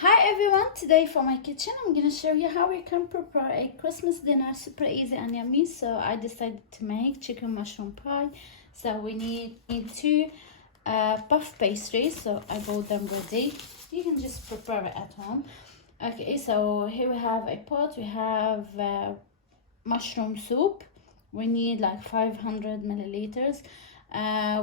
Hi everyone, today for my kitchen I'm gonna show you how we can prepare a Christmas dinner super easy and yummy. So I decided to make chicken mushroom pie. So we need two puff pastries, so I bought them ready. You can just prepare it at home. Okay, so here we have a pot. We have mushroom soup. We need like 500 milliliters.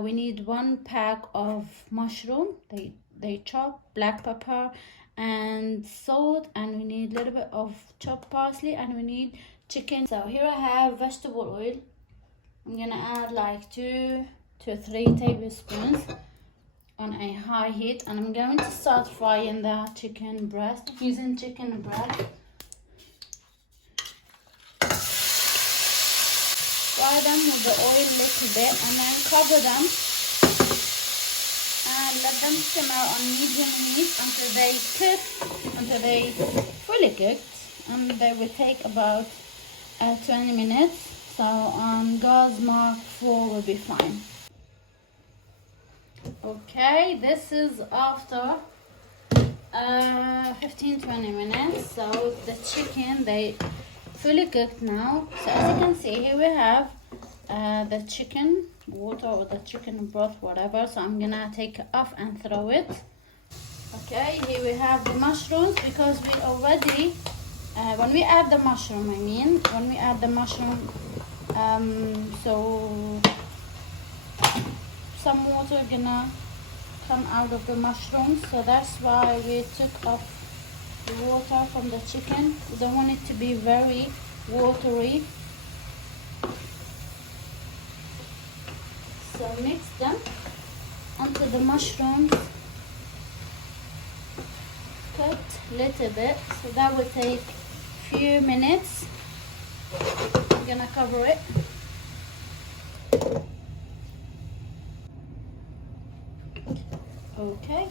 We need 1 pack of mushroom. They chop, black pepper and salt, and we need a little bit of chopped parsley, and we need chicken. So here I have vegetable oil. I'm gonna add like 2 to 3 tablespoons on a high heat, and I'm going to start frying the chicken breast using chicken breast. Fry them with the oil a little bit and then cover them and let them simmer on medium heat until they cook, until they fully cooked, and they will take about 20 minutes. So on gas mark 4 will be fine. Okay, this is after 15-20 minutes. So the chicken, they fully cooked now. So as you can see, here we have the chicken water or the chicken broth, whatever. So I'm gonna take it off and throw it. Okay, here we have the mushrooms, because we already when we add the mushroom, so some water gonna come out of the mushrooms, so that's why we took off the water from the chicken. We don't want it to be very watery. So mix them until the mushrooms cooked a little bit. So that will take few minutes. I'm gonna cover it. Okay,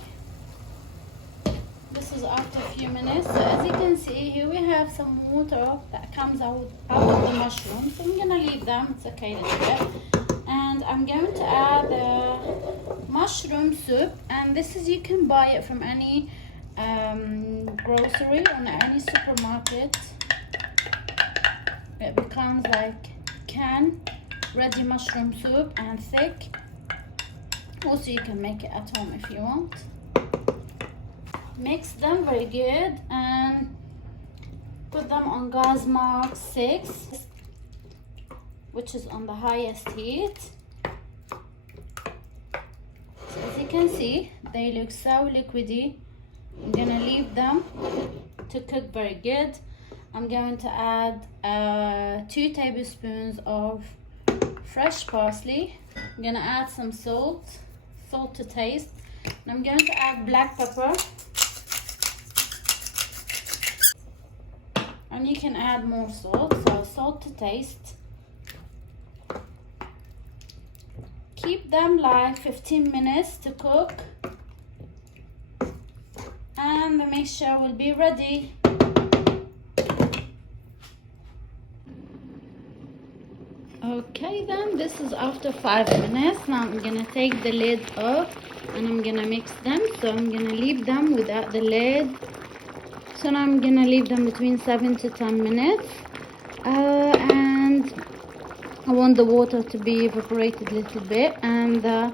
this is after a few minutes. So as you can see, here we have some water that comes out of the mushrooms. So I'm gonna leave them, it's okay to do it. And I'm going to add the mushroom soup, and this is, you can buy it from any grocery or any supermarket. It becomes like can ready mushroom soup and thick. Also you can make it at home if you want. Mix them very good and put them on gas mark 6, which is on the highest heat. So as you can see, they look so liquidy. I'm gonna leave them to cook very good. I'm going to add 2 tablespoons of fresh parsley. I'm gonna add some salt to taste, and I'm going to add black pepper, and you can add more salt, so salt to taste. Keep them like 15 minutes to cook, and the mixture will be ready. Okay, then this is after 5 minutes. Now I'm gonna take the lid off and I'm gonna mix them. So I'm gonna leave them without the lid. So now I'm gonna leave them between 7 to 10 minutes, and I want the water to be evaporated a little bit, and the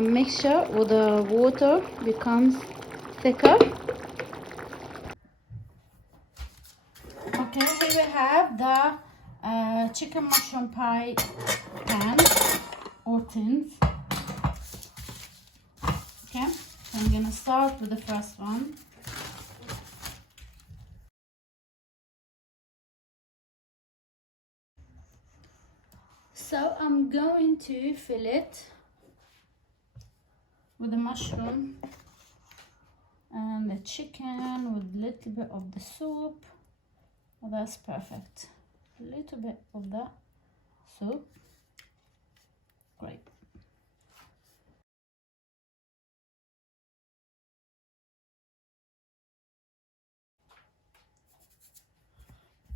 mixture or the water becomes thicker. Okay, here we have the chicken mushroom pie pan or tins. Okay, so I'm gonna start with the first one. So I'm going to fill it with the mushroom and the chicken with a little bit of the soup. Well, that's perfect. A little bit of the soup. Great.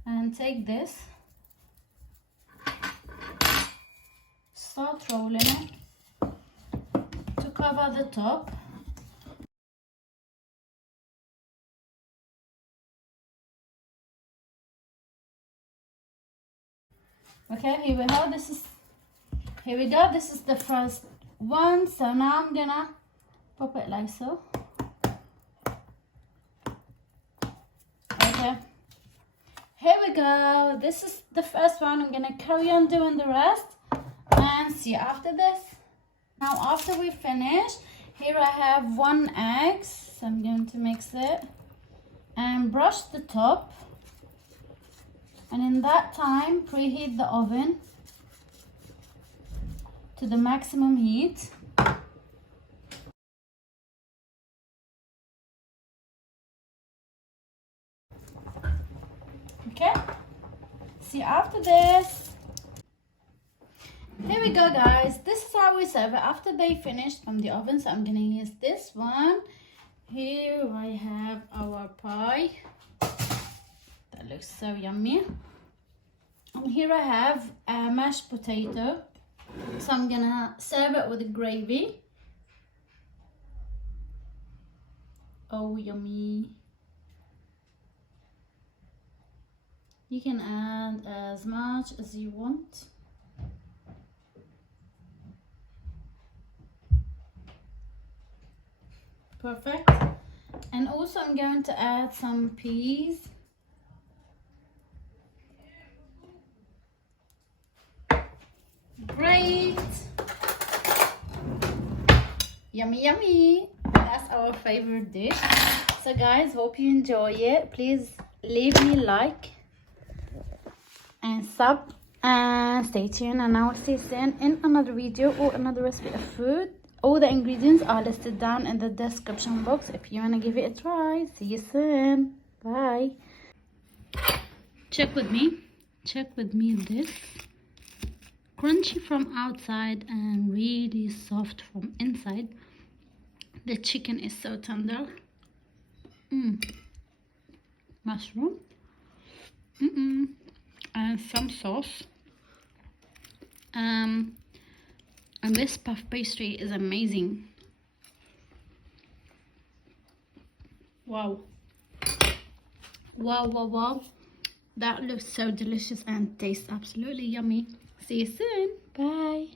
And take this, start rolling it to cover the top. Okay, here we go. This is the first one. So now I'm gonna pop it like so. Okay, here we go. This is the first one. I'm gonna carry on doing the rest and see you after this. Now after we finish, here I have 1 egg, so I'm going to mix it and brush the top, and in that time preheat the oven to the maximum heat. Okay, see after this. Here we go, guys. This is how we serve it after they finished from the oven. So I'm gonna use this one. Here I have our pie. That looks so yummy. And here I have a mashed potato. So I'm gonna serve it with a gravy. Oh, yummy. You can add as much as you want. Perfect. And also I'm going to add some peas. Great. Yummy, yummy. That's our favorite dish. So guys, hope you enjoy it. Please leave me a like and sub and stay tuned, and I will see you soon in another video or another recipe of food. All the ingredients are listed down in the description box if you want to give it a try. See you soon. Bye. Check with me this. Crunchy from outside and really soft from inside. The chicken is so tender. Mushroom. And some sauce. And this puff pastry is amazing. Wow. Wow, wow, wow. That looks so delicious and tastes absolutely yummy. See you soon. Bye.